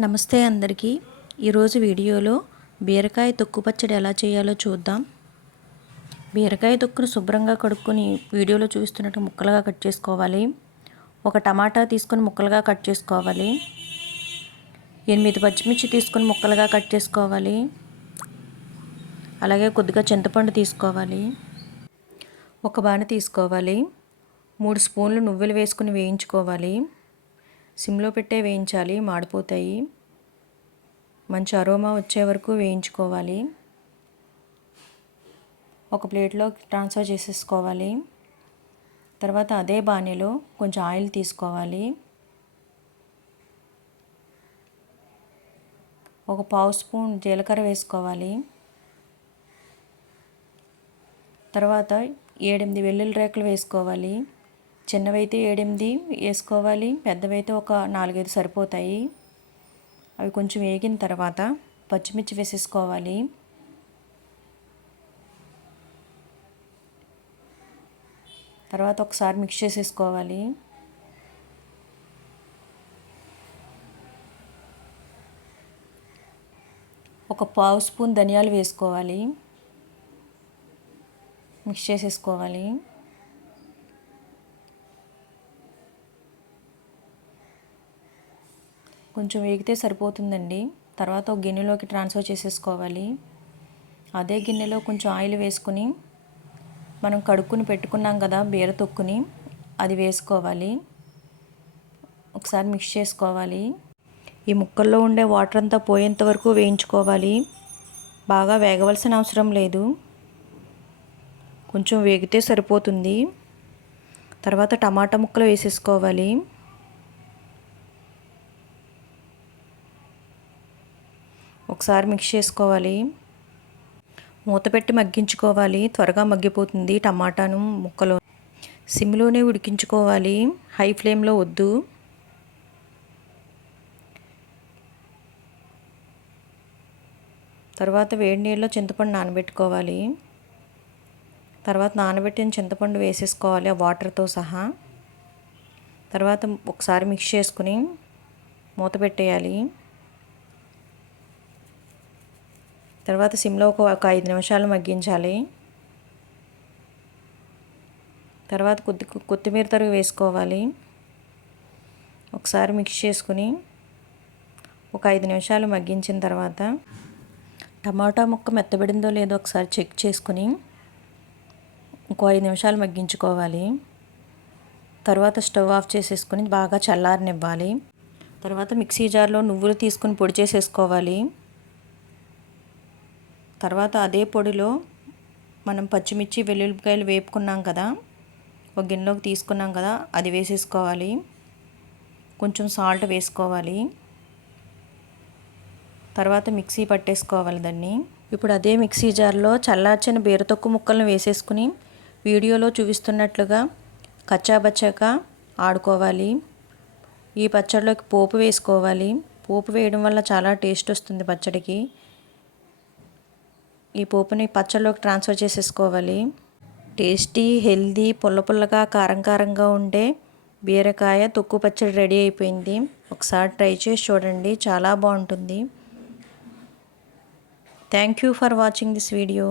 నమస్తే అందరికీ. ఈరోజు వీడియోలో బీరకాయ తొక్కు పచ్చడి ఎలా చేయాలో చూద్దాం. బీరకాయ తొక్కును శుభ్రంగా కడుక్కొని వీడియోలో చూస్తున్నట్టు ముక్కలుగా కట్ చేసుకోవాలి. ఒక టమాటా తీసుకొని ముక్కలుగా కట్ చేసుకోవాలి. 8 పచ్చిమిర్చి తీసుకొని ముక్కలుగా కట్ చేసుకోవాలి. అలాగే కొద్దిగా చింతపండు తీసుకోవాలి. ఒక బాణ తీసుకోవాలి. 3 స్పూన్లు నువ్వులు వేసుకుని వేయించుకోవాలి. సిమ్లో పెట్టే వేయించాలి, మాడిపోతాయి. మంచి అరోమా వచ్చే వరకు వేయించుకోవాలి. ఒక ప్లేట్లో ట్రాన్స్ఫర్ చేసేసుకోవాలి. తర్వాత అదే బాణీలో కొంచెం ఆయిల్ తీసుకోవాలి. ఒక పావు స్పూన్ జీలకర్ర వేసుకోవాలి. తర్వాత 7-8 వెల్లుల్లి రేకులు వేసుకోవాలి. చిన్నవైతే 7-8 వేసుకోవాలి, పెద్దవైతే ఒక 4-5 సరిపోతాయి. అవి కొంచెం వేగిన తర్వాత పచ్చిమిర్చి వేసేసుకోవాలి. తర్వాత ఒకసారి మిక్స్ చేసేసుకోవాలి. ఒక పావు స్పూన్ ధనియాలు వేసుకోవాలి. మిక్స్ చేసేసుకోవాలి. కొంచెం వేగితే సరిపోతుందండి. తర్వాత ఒక గిన్నెలోకి ట్రాన్స్ఫర్ చేసేసుకోవాలి. అదే గిన్నెలో కొంచెం ఆయిల్ వేసుకుని మనం కడుక్కుని పెట్టుకున్నాం కదా బీర తొక్కుని, అది వేసుకోవాలి. ఒకసారి మిక్స్ చేసుకోవాలి. ఈ ముక్కల్లో ఉండే వాటర్ అంతా పోయేంత వరకు వేయించుకోవాలి. బాగా వేగవలసిన అవసరం లేదు, కొంచెం వేగితే సరిపోతుంది. తర్వాత టమాటా ముక్కలు వేసేసుకోవాలి. ఒకసారి మిక్స్ చేసుకోవాలి. మూత పెట్టి మగ్గించుకోవాలి. త్వరగా మగ్గిపోతుంది టమాటాను ముక్కలు. సిమ్లోనే ఉడికించుకోవాలి, హై ఫ్లేమ్లో వద్దు. తర్వాత వేడి నీళ్ళలో చింతపండు నానబెట్టుకోవాలి. తర్వాత నానబెట్టిన చింతపండు వేసేసుకోవాలి ఆ వాటర్తో సహా. తర్వాత ఒకసారి మిక్స్ చేసుకుని మూత పెట్టేయాలి. తర్వాత సిమ్లో ఒక 5 నిమిషాలు మగ్గించాలి. తర్వాత కొత్తిమీర తరుగు వేసుకోవాలి. ఒకసారి మిక్స్ చేసుకుని ఒక 5 నిమిషాలు మగ్గించిన తర్వాత టమాటా ముక్క మెత్తబడిందో లేదో ఒకసారి చెక్ చేసుకుని ఇంకో 5 నిమిషాలు మగ్గించుకోవాలి. తర్వాత స్టవ్ ఆఫ్ చేసేసుకుని బాగా చల్లారనివ్వాలి. తర్వాత మిక్సీ జార్లో నువ్వులు తీసుకుని పొడి చేసేసుకోవాలి. తర్వాత అదే పొడిలో మనం పచ్చిమిర్చి వెల్లుల్లిపాయలు వేపుకున్నాం కదా, ఒక గిన్నెలోకి తీసుకున్నాం కదా, అది వేసేసుకోవాలి. కొంచెం సాల్ట్ వేసుకోవాలి. తర్వాత మిక్సీ పట్టేసుకోవాలి దాన్ని. ఇప్పుడు అదే మిక్సీ జార్లో చల్లార్చిన బీరతొక్కు ముక్కలను వేసేసుకుని వీడియోలో చూపిస్తున్నట్లుగా కచ్చాబచ్చాగా ఆడుకోవాలి. ఈ పచ్చడిలోకి పోపు వేసుకోవాలి. పోపు వేయడం వల్ల చాలా టేస్ట్ వస్తుంది పచ్చడికి. ఈ పోపుని పచ్చడిలోకి ట్రాన్స్ఫర్ చేసేసుకోవాలి. టేస్టీ, హెల్దీ, పుల్ల పుల్లగా, కారం కారంగా ఉండే బీరకాయ తొక్కు పచ్చడి రెడీ అయిపోయింది. ఒకసారి ట్రై చేసి చూడండి, చాలా బాగుంటుంది. Thank you for watching this video.